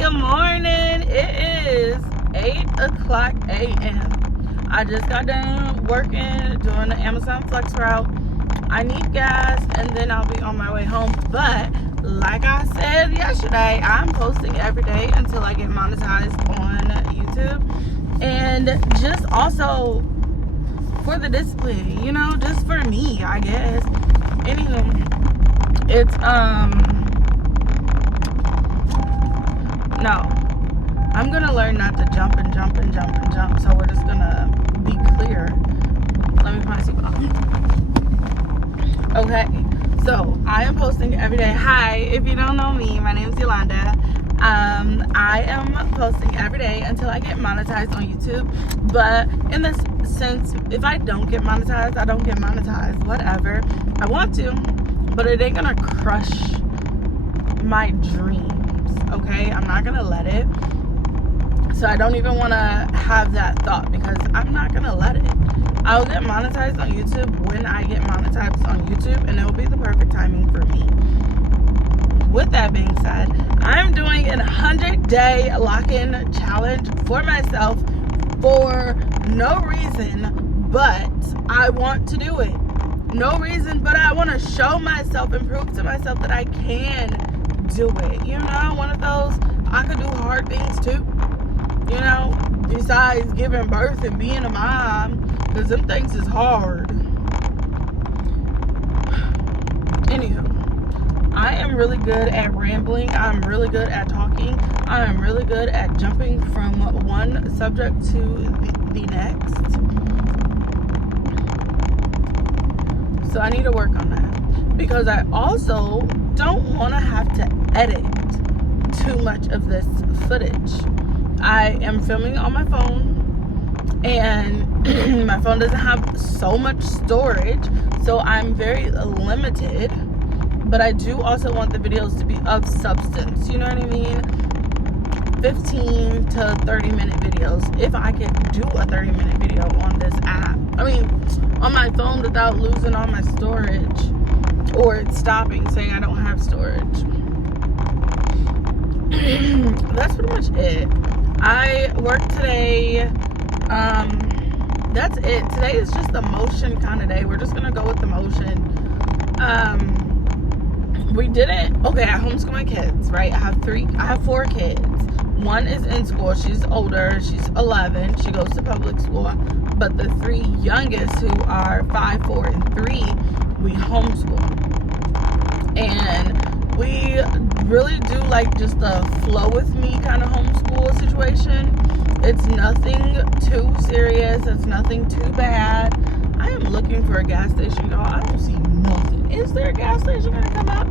good morning. It is 8 o'clock a.m. I just got done working, doing the Amazon Flex route. I need gas and then I'll be on my way home. But like I said yesterday, I'm posting every day until I get monetized on YouTube. And just also for the discipline, you know, just for me, I guess. Anywho, it's no, I'm gonna learn not to jump and jump and jump and jump. So we're just gonna be clear. Let me put my seatbelt on. Okay, so I am posting every day. Hi, if you don't know me, my name is Yolanda. I am posting every day until I get monetized on YouTube. But in this sense, if I don't get monetized, I don't get monetized. Whatever. I want to, but it ain't gonna crush my dreams. Okay, I'm not gonna let it. So I don't even want to have that thought because I'm not gonna let it. I'll get monetized on YouTube when I get monetized on YouTube, and it will be the perfect timing for me. With that being said, I'm doing an 100-day lock-in challenge for myself for no reason, but I want to do it. No reason, but I want to show myself and prove to myself that I can do it. You know, one of those, I could do hard things too. You know, besides giving birth and being a mom, because them things is hard. Anywho, I am really good at rambling. I'm really good at talking. I am really good at jumping from one subject to the next. So I need to work on that. Because I also don't want to have to edit too much of this footage. I am filming on my phone, and my phone doesn't have so much storage, so I'm very limited. But I do also want the videos to be of substance, you know what I mean? 15 to 30 minute videos, if I could do a 30-minute video on this app. I mean, on my phone without losing all my storage or it stopping, saying I don't have storage. That's pretty much it. I worked today. That's it. Today is just a motion kind of day. We're just gonna go with the motion. We didn't. Okay, I homeschool my kids, right? I have 4 kids. One is in school. She's older. She's 11. She goes to public school. But the 3 youngest, who are 5, 4, and 3, we homeschool. And we really do like just a flow with me kind of homeschool situation. It's nothing too serious. It's nothing too bad. I am looking for a gas station, y'all. I don't see nothing. Is there a gas station gonna come up?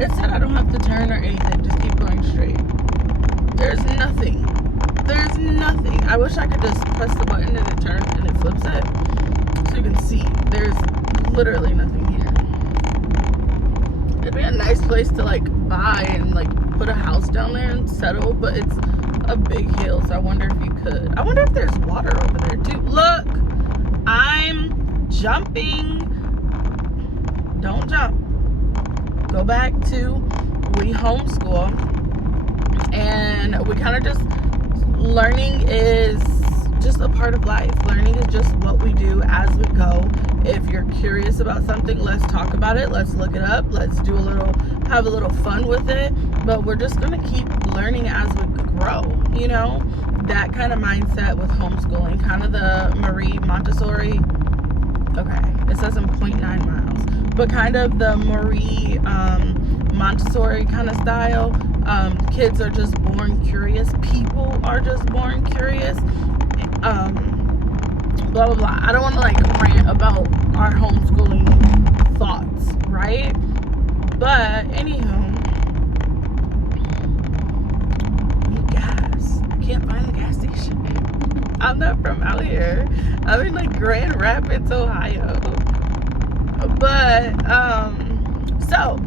It said I don't have to turn or anything. Just keep going straight. There's nothing. There's nothing. I wish I could just press the button and it turns and it flips it. So you can see. There's literally nothing here. It'd be a nice place to like buy and like put a house down there and settle, but it's a big hill, so I wonder if you could. I wonder if there's water over there too. Look, I'm jumping. Don't jump. Go back to we homeschool, and we kind of just learning is just a part of life. Learning is just what we do as we go. If you're curious about something, let's talk about it. Let's look it up. Let's do have a little fun with it. But we're just gonna keep learning as we grow. You know, that kind of mindset with homeschooling, kind of the Marie Montessori. Okay, it says in 0.9 miles, but kind of the Marie Montessori kind of style. Kids are just born curious. People are just born curious. Blah blah blah. I don't want to like rant about our homeschooling thoughts, right? But anywho, need gas. I can't find the gas station. I'm not from out here. I'm in like Grand Rapids, Ohio. But so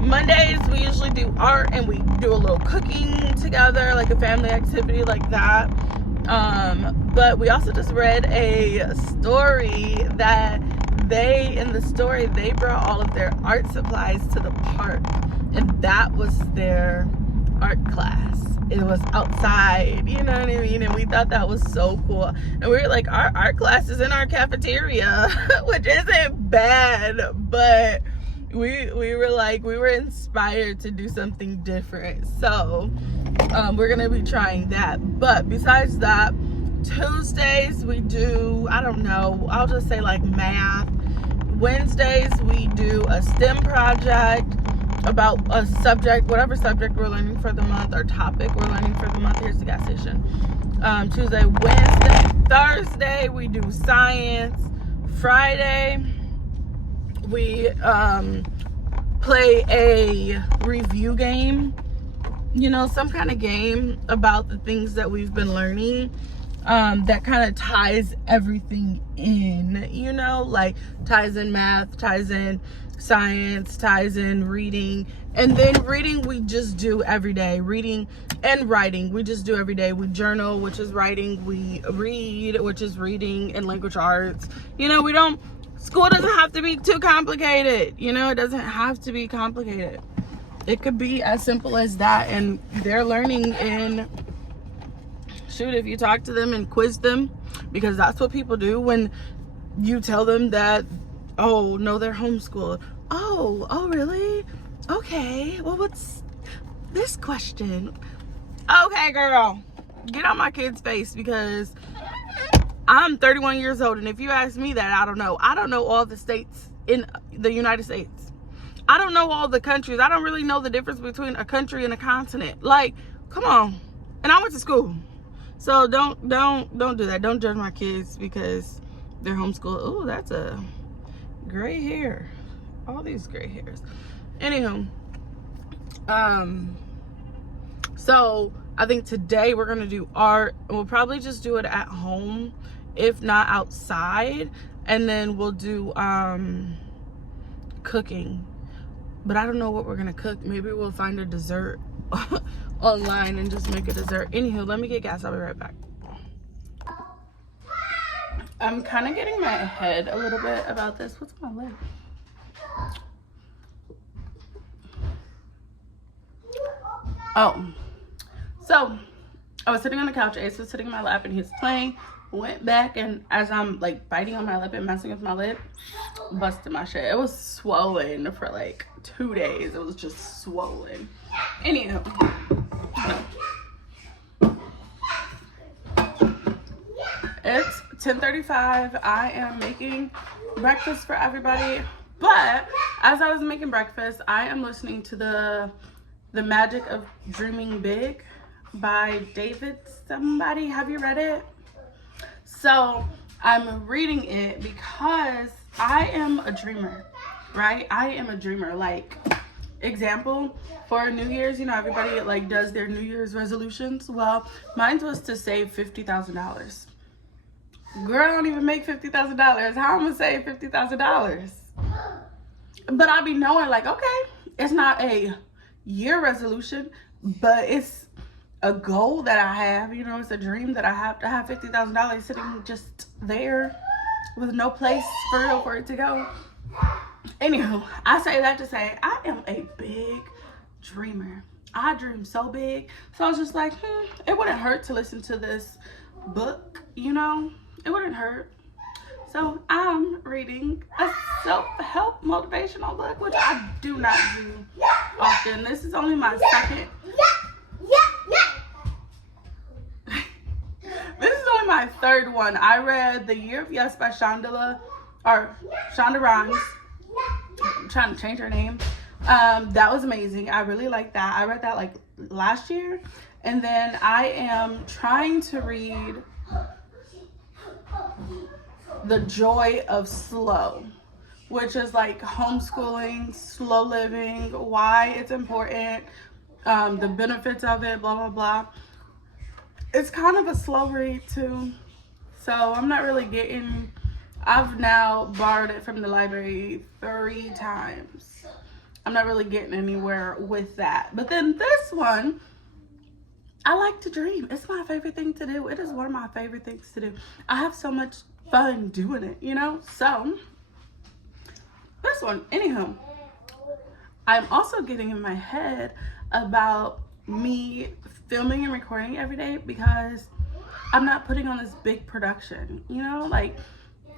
Mondays we usually do art and we do a little cooking together, like a family activity like that. But we also just read a story that they brought all of their art supplies to the park, and that was their art class. It was outside, you know what I mean? And we thought that was so cool. And we were like, our art class is in our cafeteria, which isn't bad, but we were like, we were inspired to do something different. So we're gonna be trying that. But besides that, Tuesdays we do, I don't know, I'll just say like math. Wednesdays we do a STEM project about a subject, whatever subject we're learning for the month or topic we're learning for the month. Here's the gas station. Tuesday, Wednesday, Thursday we do science. Friday we play a review game, you know, some kind of game about the things that we've been learning, that kind of ties everything in, you know, like ties in math, ties in science, ties in reading. And then reading we just do every day. Reading and writing we just do every day. We journal, which is writing. We read, which is reading and language arts. You know, we don't, school doesn't have to be too complicated, you know, it doesn't have to be complicated. It could be as simple as that. And they're learning in, shoot, if you talk to them and quiz them, because that's what people do when you tell them that, oh no, they're homeschooled. Oh really? Okay, well, what's this question? Okay, girl, get on my kid's face, because I'm 31 years old, and if you ask me that, I don't know. I don't know all the states in the United States. I don't know all the countries. I don't really know the difference between a country and a continent. Like, come on. And I went to school. So don't do that. Don't judge my kids because they're homeschooled. Oh, that's a gray hair. All these gray hairs. Anywho, so I think today we're gonna do art. We'll probably just do it at home, if not outside, and then we'll do cooking. But I don't know what we're gonna cook. Maybe we'll find a dessert online and just make a dessert. Anywho, let me get gas. I'll be right back. I'm kind of getting my head a little bit about this. What's on my leg? Oh, so I was sitting on the couch. Ace was sitting in my lap and he was playing. Went back, and as I'm like biting on my lip and messing with my lip, busted my shit. It was swollen for like 2 days. It was just swollen. Anywho, it's 10:35. I am making breakfast for everybody, but as I was making breakfast, I am listening to the Magic of Dreaming Big by David somebody. Have you read it? So I'm reading it because I am a dreamer, right? I am a dreamer. Like, example, for New Year's, you know, everybody like does their New Year's resolutions. Well, mine was to save $50,000. Girl, I don't even make $50,000. How am I gonna save $50,000? But I'll be knowing like, okay, it's not a year resolution, but it's a goal that I have, you know, it's a dream that I have to have $50,000 sitting just there with no place for it to go. Anywho, I say that to say I am a big dreamer. I dream so big. So I was just like, it wouldn't hurt to listen to this book, you know, it wouldn't hurt. So I'm reading a self-help motivational book, which I do not do often. This is only my second. This is only my third one. I read The Year of Yes by Shonda Rhimes. I'm trying to change her name. That was amazing. I really like that. I read that like last year. And then I am trying to read The Joy of Slow, which is like homeschooling, slow living, why it's important, the benefits of it, blah, blah, blah. It's kind of a slow read too, so I'm not really getting, I've now borrowed it from the library 3 times. I'm not really getting anywhere with that. But then this one, I like to dream. It's my favorite thing to do. It is one of my favorite things to do. I have so much fun doing it, you know? So, this one, anywho, I'm also getting in my head about me filming and recording every day because I'm not putting on this big production, you know, like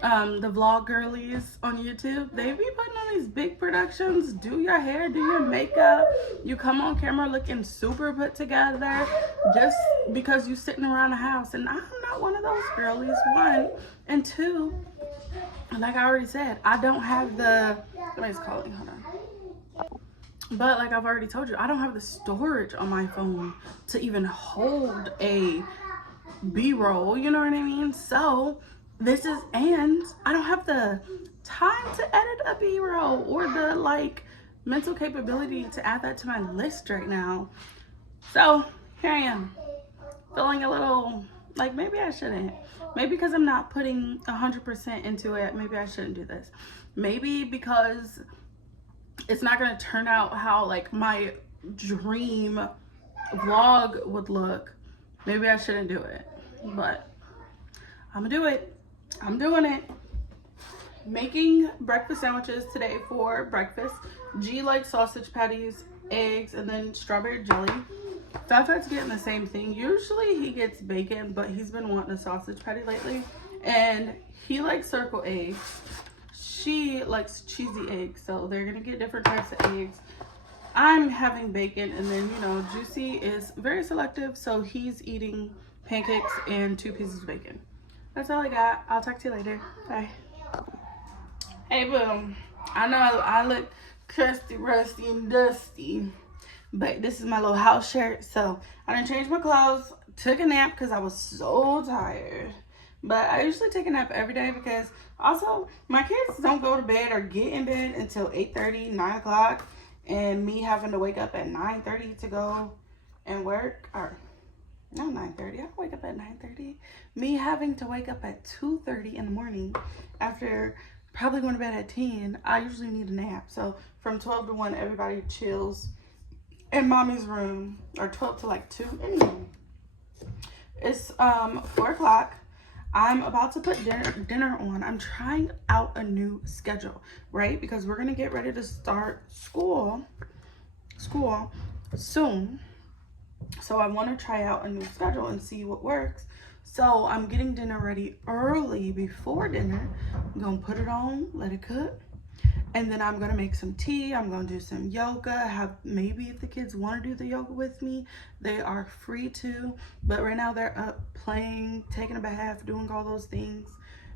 the vlog girlies on YouTube, they be putting on these big productions, do your hair, do your makeup, you come on camera looking super put together just because you sitting around the house. And I'm not one of those girlies, one. And two, like I already said, I don't have the, somebody's calling, hold on. But like I've already told you, I don't have the storage on my phone to even hold a B-roll, you know what I mean? So this is, and I don't have the time to edit a B-roll or the like mental capability to add that to my list right now. So here I am, feeling a little like maybe I shouldn't. Maybe because I'm not putting 100% into it, maybe I shouldn't do this. Maybe because it's not gonna turn out how like my dream vlog would look. Maybe I shouldn't do it, but I'm gonna do it. I'm doing it. Making breakfast sandwiches today for breakfast. G likes sausage patties, eggs, and then strawberry jelly. Fat's getting the same thing. Usually he gets bacon, but he's been wanting a sausage patty lately. And he likes circle eggs. She likes cheesy eggs, so they're gonna get different types of eggs. I'm having bacon, and then, you know, Juicy is very selective, so he's eating pancakes and 2 pieces of bacon. That's all I got. I'll talk to you later. Bye. Hey, boom. I know I look crusty, rusty, and dusty, but this is my little house shirt, so I didn't change my clothes. Took a nap because I was so tired. But I usually take a nap every day because also my kids don't go to bed or get in bed until 8:30, 9 o'clock. And me having to wake up at 9:30 to go and work, or not 9:30, I wake up at 9:30. Me having to wake up at 2:30 in the morning after probably going to bed at 10, I usually need a nap. So from 12 to 1, everybody chills in mommy's room, or 12 to like 2, anyway. It's 4 o'clock. I'm about to put dinner on. I'm trying out a new schedule, right? Because we're gonna get ready to start school soon. So I want to try out a new schedule and see what works. So I'm getting dinner ready early before dinner. I'm gonna put it on, let it cook. And then I'm gonna make some tea. I'm gonna do some yoga. Maybe if the kids want to do the yoga with me, they are free to. But right now they're up playing, taking a bath, doing all those things.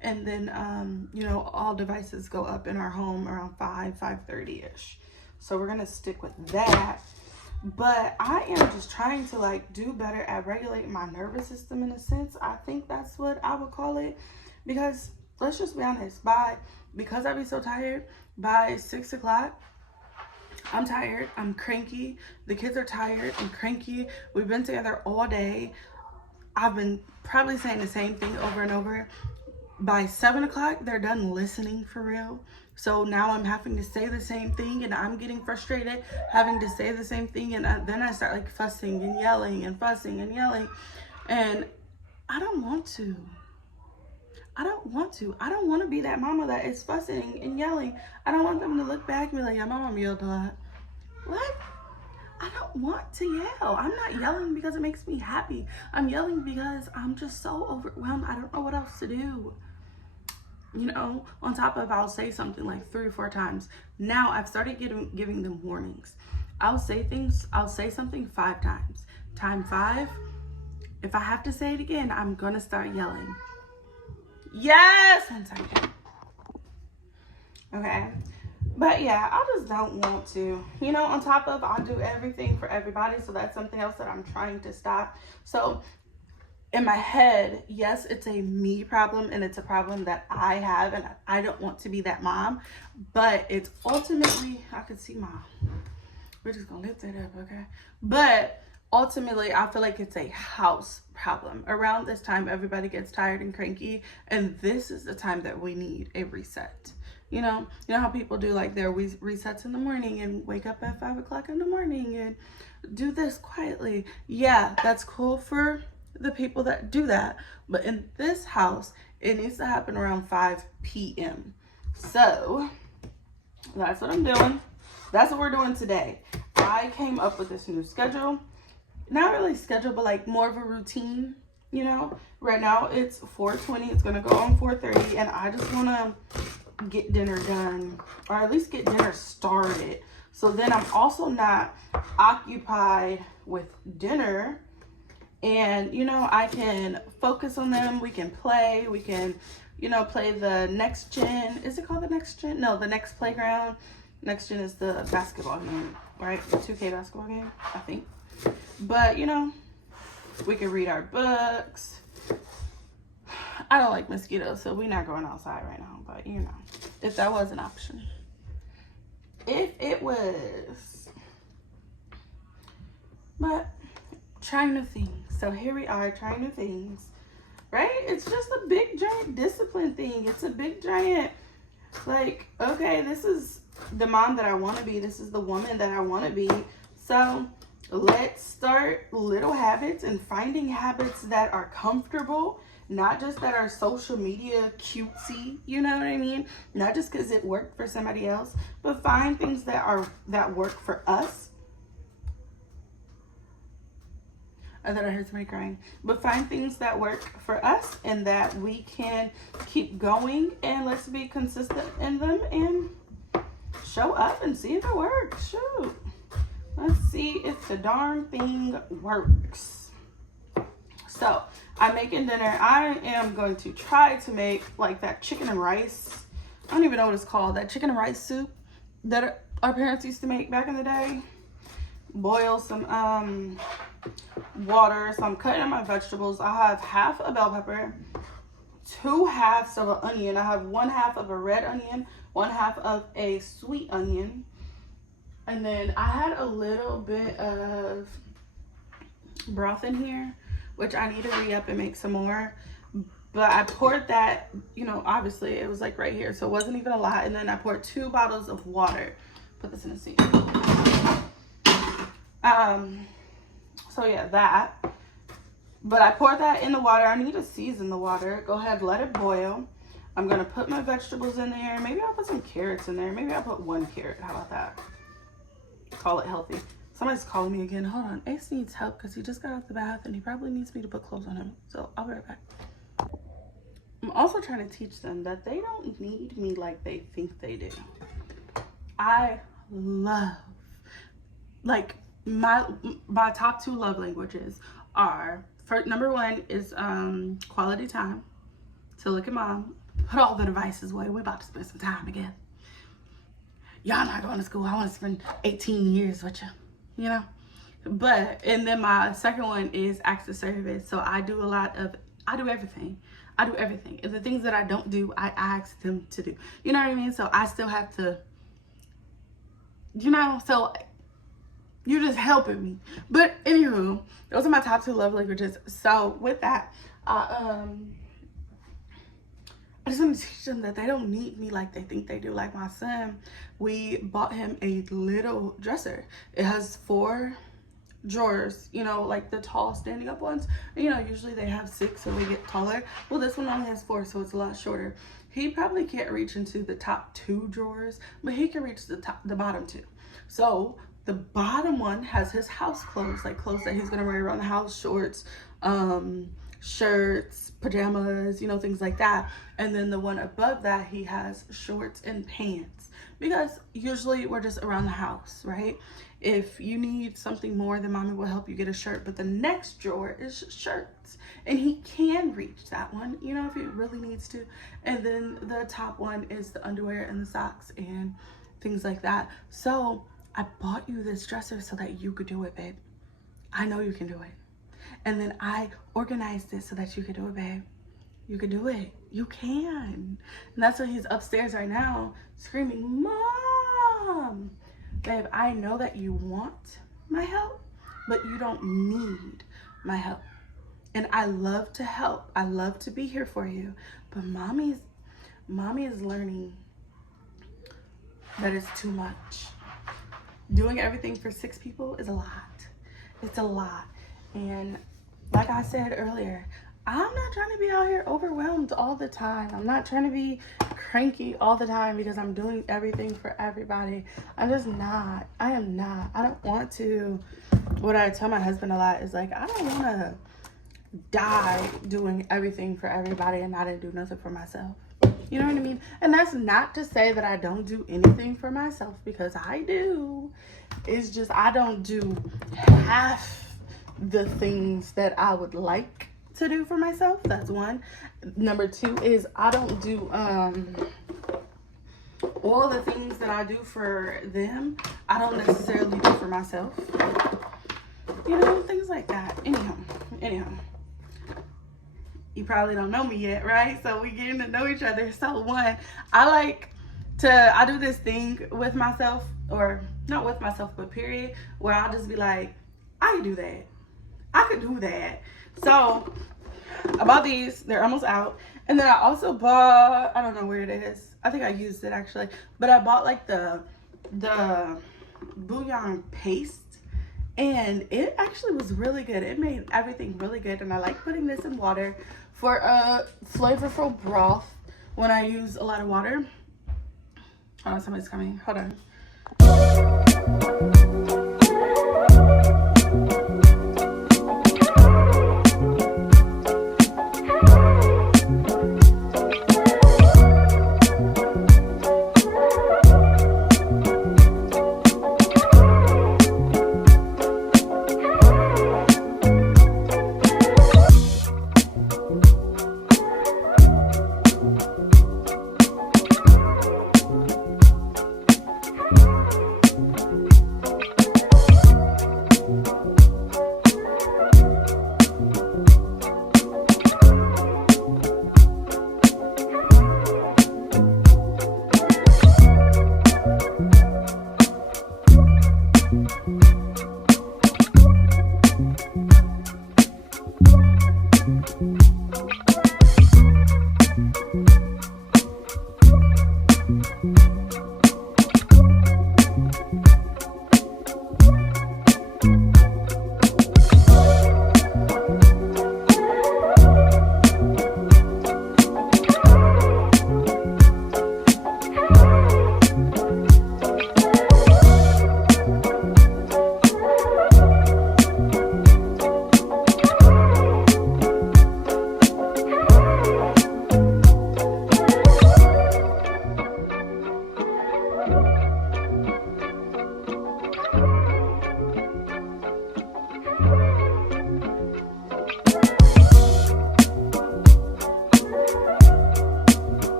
And then you know, all devices go up in our home around 5:30ish. So we're gonna stick with that. But I am just trying to like do better at regulating my nervous system in a sense. I think that's what I would call it. Because let's just be honest, because I be so tired, by 6 o'clock, I'm tired, I'm cranky, the kids are tired and cranky, we've been together all day, I've been probably saying the same thing over and over. By 7 o'clock, they're done listening for real. So now I'm having to say the same thing, and I'm getting frustrated having to say the same thing, and then I start like fussing and yelling and fussing and yelling, and I don't want to. I don't want to be that mama that is fussing and yelling. I don't want them to look back and be like, yeah, my mom yelled a lot. What? I don't want to yell. I'm not yelling because it makes me happy. I'm yelling because I'm just so overwhelmed. I don't know what else to do. You know, on top of I'll say something like 3 or 4 times. Now I've started giving them warnings. I'll say something 5 times. Time 5, if I have to say it again, I'm gonna start yelling. Yes! 1 second. Okay. But yeah, I just don't want to. You know, on top of I do everything for everybody, so that's something else that I'm trying to stop. So in my head, yes, it's a me problem, and it's a problem that I have, and I don't want to be that mom. But it's ultimately, I could see mom. We're just gonna lift that up, okay? But ultimately, I feel like it's a house problem. Around this time, everybody gets tired and cranky, and this is the time that we need a reset. You know how people do like their resets in the morning and wake up at 5 o'clock in the morning and do this quietly. Yeah, that's cool for the people that do that. But in this house, it needs to happen around 5 p.m. So that's what I'm doing. That's what we're doing today. I came up with this new schedule. not really schedule, but like more of a routine, you know. Right now it's 4:20, it's gonna go on 4:30, and I just wanna get dinner done, or at least get dinner started, so then I'm also not occupied with dinner, and you know, I can focus on them. We can play, we can, you know, play the next gen. Is it called the next gen? No, the next playground. Next gen is the basketball game, right? The 2K basketball game, I think. But you know, we can read our books. I don't like mosquitoes, so we're not going outside right now, but you know, if that was an option. If it was. But trying new things. So here we are trying new things, right? It's just a big giant discipline thing. It's a big giant, like, okay, this is the mom that I want to be. This is the woman that I want to be. So let's start little habits and finding habits that are comfortable, not just that are social media cutesy, you know what I mean? Not just because it worked for somebody else, but find things that work for us. I thought I heard somebody crying. But find things that work for us and that we can keep going, and let's be consistent in them and show up and see if it works. Shoot. Let's see if the darn thing works. So I'm making dinner. I am going to try to make like that chicken and rice. I don't even know what it's called. That chicken and rice soup that our parents used to make back in the day. Boil some water. So I'm cutting up my vegetables. I have half a bell pepper, 2 halves of an onion. I have 1/2 of a red onion, 1/2 of a sweet onion. And then I had a little bit of broth in here, which I need to re-up and make some more. But I poured that, you know, obviously it was like right here, so it wasn't even a lot. And then I poured 2 bottles of water. Put this in a sink. So yeah, that. But I poured that in the water. I need to season the water. Go ahead, let it boil. I'm gonna put my vegetables in there. Maybe I'll put some carrots in there. Maybe I'll put 1 carrot. How about that? Call it healthy. Somebody's calling me again. Hold on. Ace needs help because he just got out the bath and he probably needs me to put clothes on him. So I'll be right back. I'm also trying to teach them that they don't need me like they think they do. I love, like, my top 2 love languages are, number 1 is quality time. So look at mom. Put all the devices away. We're about to spend some time together. Y'all not going to school. I want to spend 18 years with you, you know? But, and then my second one is acts of service. So I do everything. I do everything. And the things that I don't do, I ask them to do. You know what I mean? So I still have to, you know, so you're just helping me. But anywho, those are my top 2 love languages. So with that, I just want to teach them that they don't need me like they think they do. Like my son, we bought him a little dresser. It has 4 drawers, you know, like the tall standing up ones. You know, usually they have 6 so they get taller. Well, this one only has 4, so it's a lot shorter. He probably can't reach into the top 2 drawers, but he can reach the bottom 2. So the bottom one has his house clothes, like clothes that he's gonna wear around the house, shorts, shirts, pajamas, you know, things like that. And then the one above that, he has shorts and pants, because usually we're just around the house, right? If you need something more, then mommy will help you get a shirt. But the next drawer is shirts, and he can reach that one, you know, if he really needs to. And then the top one is the underwear and the socks and things like that. So I bought you this dresser so that you could do it, babe. I know you can do it. And then I organized it so that you could do it, babe. You could do it. You can. And that's why he's upstairs right now screaming, Mom! Babe, I know that you want my help, but you don't need my help. And I love to help. I love to be here for you. But mommy is learning that it's too much. Doing everything for 6 people is a lot. It's a lot. And like I said earlier, I'm not trying to be out here overwhelmed all the time. I'm not trying to be cranky all the time because I'm doing everything for everybody. I'm just not. I am not. I don't want to what I tell my husband a lot is like, I don't want to die doing everything for everybody and I didn't do nothing for myself. You know what I mean? And that's not to say that I don't do anything for myself, because I do. It's just I don't do half the things that I would like to do for myself. That's one. Number two is I don't do all the things that I do for them, I don't necessarily do for myself. You know, things like that. Anyhow. You probably don't know me yet, right? So we getting to know each other. So one, I do this thing with myself, or not with myself, but period, where I'll just be like, I can do that. I could do that. So I bought these. They're almost out. And then I also bought, I don't know where it is. I think I used it actually. But I bought like the bouillon paste. And it actually was really good. It made everything really good. And I like putting this in water for a flavorful broth when I use a lot of water. Oh, somebody's coming. Hold on.